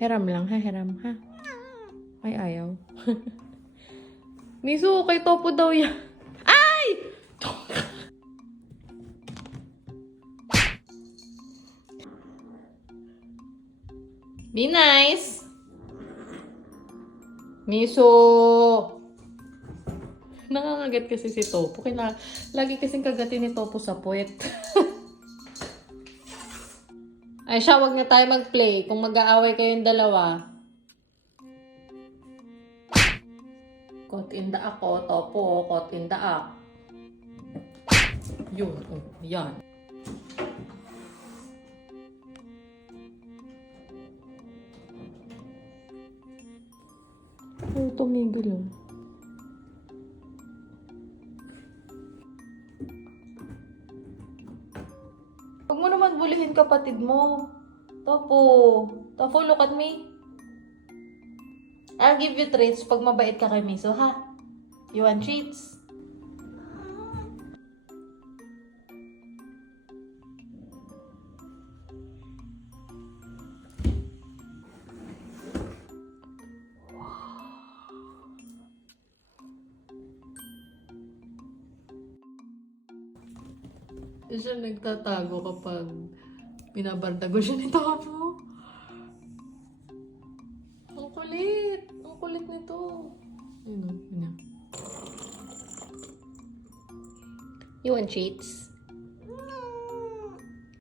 Hiram lang ha, hiram ha. Ay, ayaw. Miso, kay Topo daw yan. Ay! Be nice. Miso. Nangangagat kasi si Topo. Lagi kasing kagatin ni Topo sa puwet. Ay siya, wag na tayo mag-play. Kung mag-aaway kayong dalawa. Caught in the act, oh, Topo. Caught in the act. Yun, oh, yan. Ay, tumigil oh. Huwag mo naman bulihin kapatid mo. Topo. Topo, look at me. I'll give you treats pag mabait ka kay Miso, ha? You want treats? Siya nagtatago kapag binabardago siya ni Topo. Ang kulit! Ang kulit nito. Yun o, yun na. You want treats?